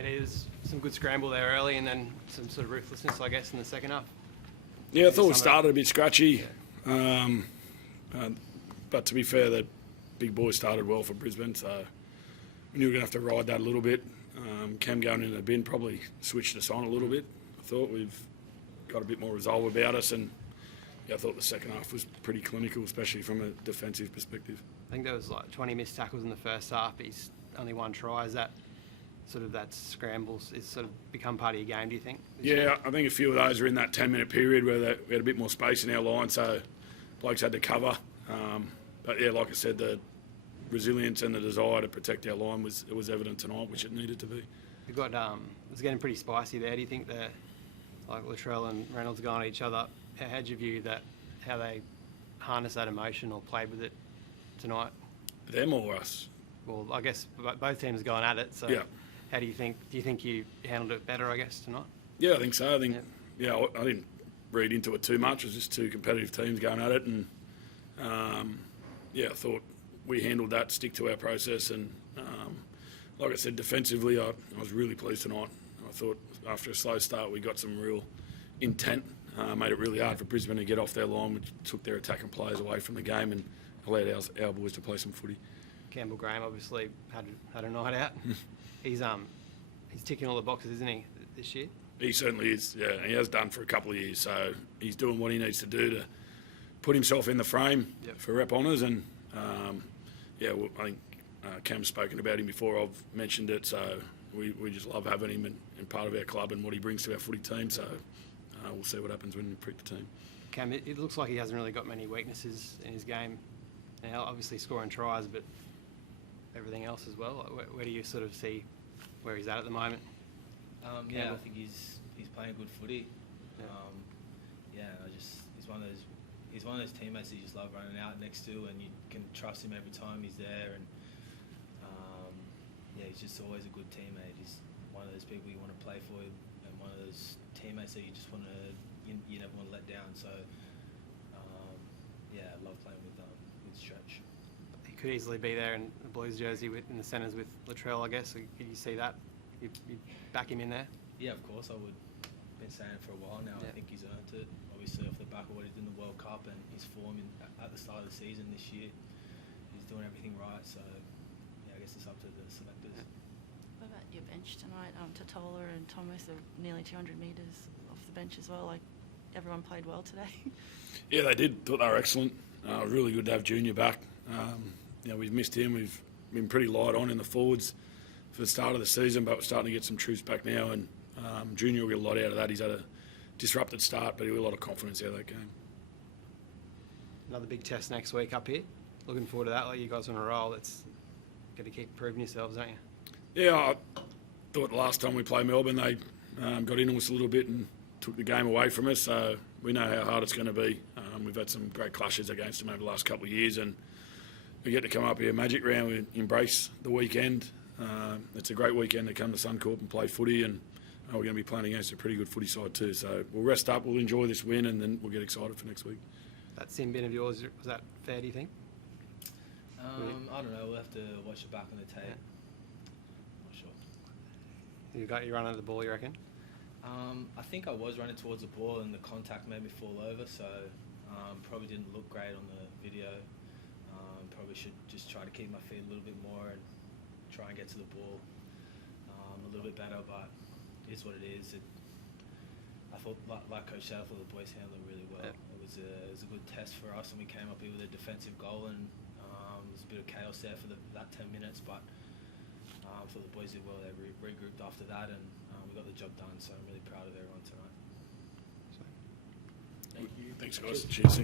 JD, there's some good scramble there early and then some sort of ruthlessness, I guess, in the second half. Yeah, I thought we started a bit scratchy. But to be fair, the big boys started well for Brisbane, so we knew we were going to have to ride that a little bit. Cam going in the bin probably switched us on a little bit. I thought we've got a bit more resolve about us, and I thought the second half was pretty clinical, especially from a defensive perspective. I think there was like 20 missed tackles in the first half, but he's only one try. Is that sort of that scrambles is sort of become part of your game, do you think? Yeah, I think a few of those are in that 10-minute period where we had a bit more space in our line, so blokes had to cover. But yeah, like I said, the resilience and the desire to protect our line was evident tonight, which it needed to be. It was getting pretty spicy there. Do you think that, like Latrell and Reynolds going at each other, how'd you view that, how they harnessed that emotion or played with it tonight? Them or us? Well, I guess both teams going at it, so yeah. How do you think you handled it better, I guess, tonight? Yeah, I think so. I didn't read into it too much. It was just two competitive teams going at it, and I thought we handled that, stick to our process, and like I said, defensively, I was really pleased tonight. I thought after a slow start, we got some real intent, made it really hard for Brisbane to get off their line, which took their attacking players away from the game and allowed our boys to play some footy. Campbell Graham obviously had a night out. He's ticking all the boxes, isn't he, this year? He certainly is, yeah. He has done for a couple of years, so he's doing what he needs to do to put himself in the frame for rep honours. And, I think Cam's spoken about him before. I've mentioned it, so we just love having him in part of our club and what he brings to our footy team. So we'll see what happens when we pick the team. Cam, it looks like he hasn't really got many weaknesses in his game now. Obviously scoring tries, but everything else as well. Where do you sort of see where he's at the moment? I think he's playing good footy. He's one of those teammates that you just love running out next to, and you can trust him every time he's there. And he's just always a good teammate. He's one of those people you want to play for, and one of those teammates that you just want to you never want to let down. So I love playing with Stretch. He could easily be there in the Blues jersey in the centres with Latrell, I guess. Could you see that? You back him in there? Yeah, of course I would. Been saying it for a while now. I think he's earned it. Obviously off the back of what he did in the World Cup and his form at the start of the season this year, he's doing everything right. So I guess it's up to the selectors. What about your bench tonight? Totola and Thomas are nearly 200 metres off the bench as well. Like, everyone played well today. Yeah, they did. Thought they were excellent. Really good to have Junior back. We've missed him. We've been pretty light on in the forwards for the start of the season, but we're starting to get some truths back now, and Junior will get a lot out of that. He's had a disrupted start, but he'll get a lot of confidence out of that game. Another big test next week up here. Looking forward to that. Like, you guys on a roll. It's got to keep proving yourselves, don't you? Yeah, I thought the last time we played Melbourne, they got into us a little bit and took the game away from us, so we know how hard it's going to be. We've had some great clashes against them over the last couple of years, and we get to come up here Magic Round. We embrace the weekend. It's a great weekend to come to Suncorp and play footy, and we're going to be playing against a pretty good footy side too. So we'll rest up, we'll enjoy this win, and then we'll get excited for next week. That sin bin of yours, was that fair, do you think? I don't know. We'll have to watch it back on the tape. Yeah. Not sure. You got your run under the ball, you reckon? I think I was running towards the ball and the contact made me fall over, so probably didn't look great on the video. Probably should just try to keep my feet a little bit more and try and get to the ball a little bit better, but it is what it is. I thought, like Coach said, I thought the boys handled it really well. Yeah. It was a good test for us, and we came up here with a defensive goal, and there was a bit of chaos there for that 10 minutes, but I thought the boys did well. They regrouped after that, and we got the job done, so I'm really proud of everyone tonight. Thank you. Thanks, guys. Cheers.